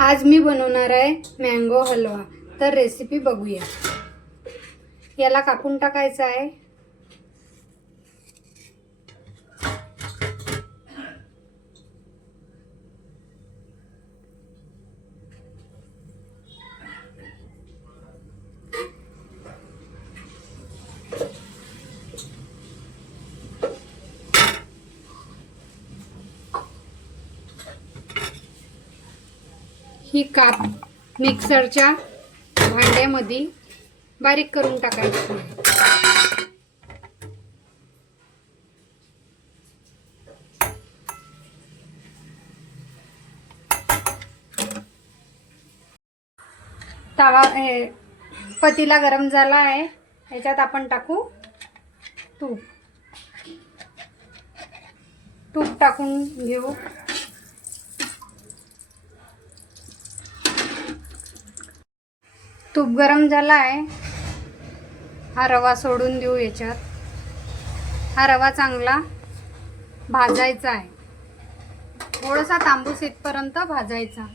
आज मी बनवणार आहे मँगो हलवा. तर रेसिपी बघूया. याला कापून टाकायचं आहे. ही काप मिक्सरच्या भांड्यामध्ये बारीक करून टाकायची. तवा हे पतीला गरम झाला आहे. ह्याच्यात आपण टाकू तूप. तूप टाकून घेऊ. तूप गरम झाला आहे हा रवा सोडून देऊ याच्यात. हा रवा चांगला भाजायचा आहे. थोडासा तांबूस इथपर्यंत भाजायचा.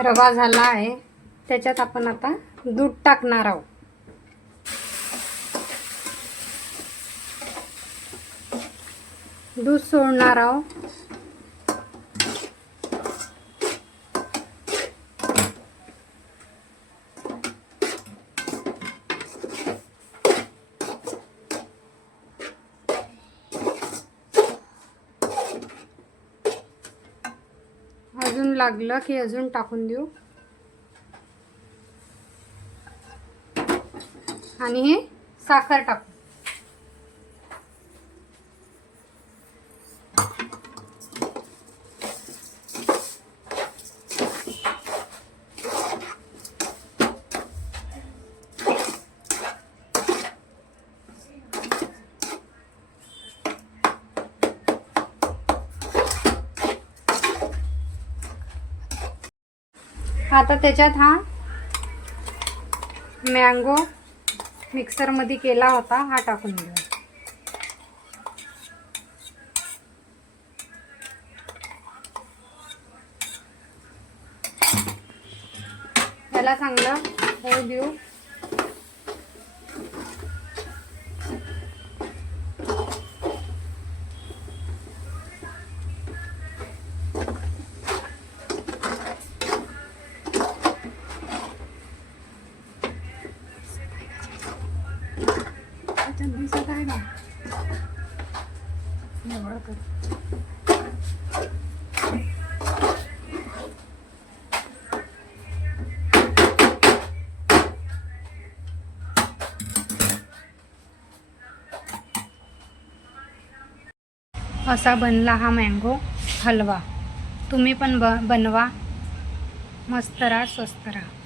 रवा झाला आहे. त्याच्यात आपण आता दूध टाकणार आहोत. दूध सोडणार आहोत. अजून लागलं की अजून टाकून देऊ. आणि हे साखर टाकू. आता त्याच्यात हा मँगो मिक्सरमध्ये केला होता हा टाकून दिला त्याला चांगलं होऊ देऊ. छान दिसत आहे ना एवढं कर असा बनला हा मँगो हलवा. तुम्ही पण ब बनवा. मस्त राहा स्वस्त राहा.